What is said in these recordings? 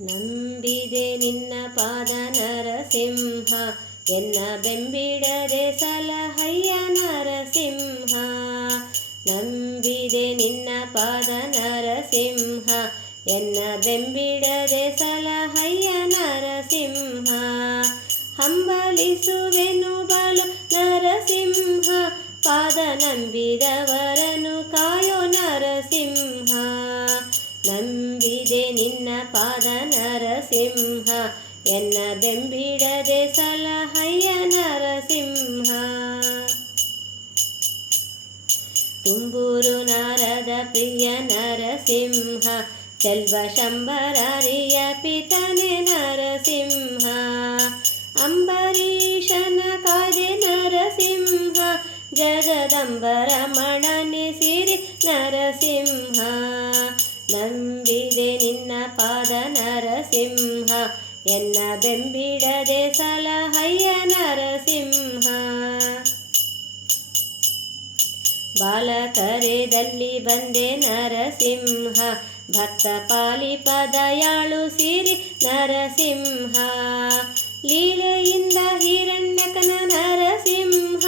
ನಂಬಿದೆ ನಿನ್ನ ಪಾದ ನರಸಿಂಹ, ಎನ್ನ ಬೆಂಬಿಡದೆ ಸಲಹಯ್ಯ ನರಸಿಂಹ. ನಂಬಿದೆ ನಿನ್ನ ಪಾದ ನರಸಿಂಹ, ಎನ್ನ ಬೆಂಬಿಡದೆ ಸಲಹಯ್ಯ ನರಸಿಂಹ. ಹಂಬಲಿಸುವೆನು ಬಲು ನರಸಿಂಹ, ಪಾದ ನಂಬಿದವರನು ಕಾಯೋ ನರಸಿಂಹ. ನಂಬಿದೆ ನಿನ್ನ ಪಾದ ನರಸಿಂಹ, ಎನ್ನ ಬೆಂಬಿಡದೆ ಸಲಹಯ್ಯ ನರಸಿಂಹ. ತುಂಬೂರು ನಾರದ ಪ್ರಿಯ ನರಸಿಂಹ, ಚೆಲ್ವ ಶಂಬರಾರಿಯ ಪಿತನೆ ನರಸಿಂಹ. ಅಂಬರೀಷನ ಕಾದೆ ನರಸಿಂಹ, ಜಗದಂಬರಮಣನೆ ಸಿರಿ ನರಸಿಂಹ. ನಂಬಿದೆ ನಿನ್ನ ಪಾದ ನರಸಿಂಹ, ಎನ್ನ ಬೆಂಬಿಡದೆ ಸಲಹಯ್ಯ ನರಸಿಂಹ. ಬಾಲಕರೆದಲ್ಲಿ ಬಂದೆ ನರಸಿಂಹ, ಭಕ್ತ ಪಾಲಿಪ ದಯಾಳು ಸಿರಿ ನರಸಿಂಹ. ಲೀಲೆಯಿಂದ ಹಿರಣ್ಯಕನ ನರಸಿಂಹ,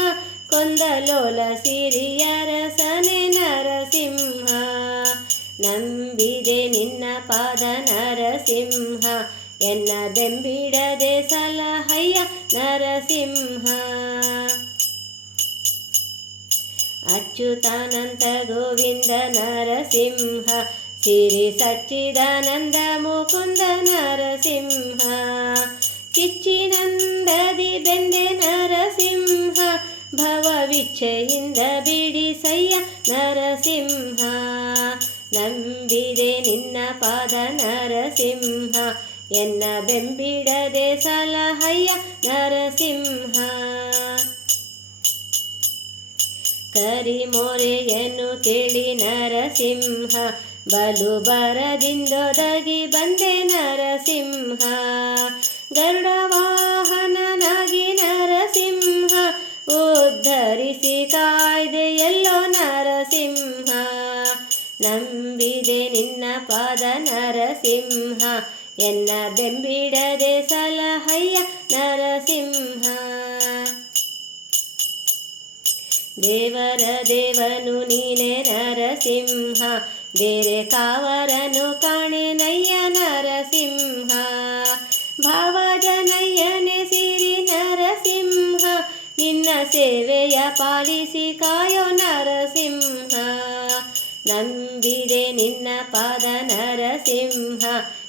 ಕೊಂದಲೋಲ ಸಿರಿಯರಸನೆ ನರಸಿಂಹ. ನಂಬಿದೆ ನಿನ್ನ ಪಾದ ನರಸಿಂಹ, ಎನ್ನ ಬೆಂಬಿಡದೆ ಸಲಹಯ್ಯ ನರಸಿಂಹ. ಅಚ್ಯುತಾನಂತ ಗೋವಿಂದ ನರಸಿಂಹ, ಸಿರಿ ಸಚ್ಚಿದಾನಂದ ಮುಕುಂದ ನರಸಿಂಹ. ಕಿಚ್ಚಿನಂದದಿ ಬೆಂದೆ ನರಸಿಂಹ, ಭವವಿಚ್ಛೆಯಿಂದ ಬಿಡಿಸಯ್ಯ ನರಸಿಂಹ. ನಂಬಿದೆ ನಿನ್ನ ಪಾದ ನರಸಿಂಹ, ಎನ್ನ ಬೆಂಬಿಡದೆ ಸಲಹಯ್ಯ ನರಸಿಂಹ. ಕರಿಮೊರೆಯನ್ನು ಕೇಳಿ ನರಸಿಂಹ, ಬಲು ಬರದಿಂದೊದಗಿ ಬಂದೆ ನರಸಿಂಹ. ಗರುಡ ವಾಹನನಾಗಿ ನರಸಿಂಹ, ಉದ್ಧರಿಸಿ ಕಾಯ್ದೆ ಎಲ್ಲೋ ನರಸಿಂಹ. ನಂಬಿದೆ ನಿನ್ನ ಪಾದ ನರಸಿಂಹ, ಎನ್ನ ಬೆಂಬಿಡದೆ ಸಲಹಯ್ಯ ನರಸಿಂಹ. ದೇವರ ದೇವನು ನೀನೆ ನರಸಿಂಹ, ಬೇರೆ ಕಾವರನು ಕಾಣೆನಯ್ಯ ನರಸಿಂಹ. ಭಾವಜನಯ್ಯನೆ ಸಿರಿ ನರಸಿಂಹ, ನಿನ್ನ ಸೇವೆಯ ಪಾಲಿಸಿ ಕಾಯೋ ನರಸಿಂಹ. ನಂಬಿದೆ ನಿನ್ನ ಪಾದ ನರಸಿಂಹ,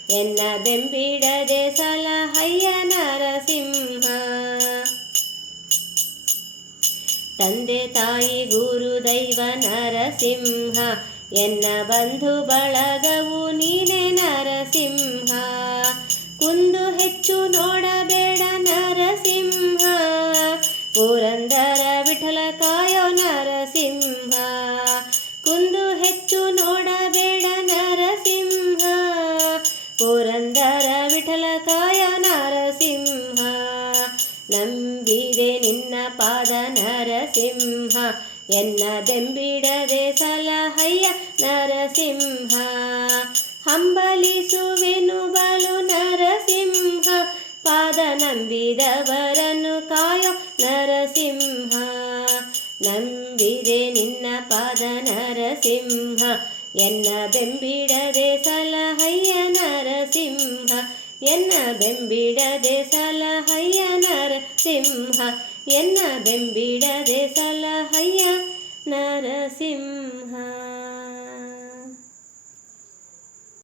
ಎನ್ನ ಬೆಂಬಿಡದೆ ಸಲಹಯ್ಯ ನರಸಿಂಹ. ತಂದೆ ತಾಯಿ ಗುರು ದೈವ ನರಸಿಂಹ, ಎನ್ನ ಬಂಧು ಬಳಗವು ನೀನೆ ನರಸಿಂಹ. ಕುಂದು ಹೆಚ್ಚು ನೋಡಬೇಡ ನರಸಿಂಹ, ಪುರಂದರ ವಿಠಲ ಕಾಯೋ ನರಸಿಂಹ. ಕುಂದು ಹೆಚ್ಚು ನೋಡಬೇಡ ನರಸಿಂಹ, ಪುರಂದರ ವಿಠಲ ಕಾಯೋ ನರಸಿಂಹ. ನಂಬಿದೆ ನಿನ್ನ ಪಾದ ನರಸಿಂಹ, ಎನ್ನ ಬೆಂಬಿಡದೆ ಸಲಹಯ್ಯ ನರಸಿಂಹ. ಹಂಬಲಿಸುವೆನು ಬಲು ನರಸಿಂಹ, ಪಾದ ನಂಬಿದವರನ್ನು ಕಾಯೋ ನರಸಿಂಹ. ನಂಬಿದೆ ನಿನ್ನ ಪಾದ ನರಸಿಂಹ, ಎನ್ನ ಬೆಂಬಿಡದೆ ಸಲಹಯ್ಯ ನರಸಿಂಹ. ಎನ್ನ ಬೆಂಬಿಡದೆ ಸಲಹಯ್ಯ ನರಸಿಂಹ, ಎನ್ನ ಬೆಂಬಿಡದೆ ಸಲಹಯ್ಯ ನರಸಿಂಹ.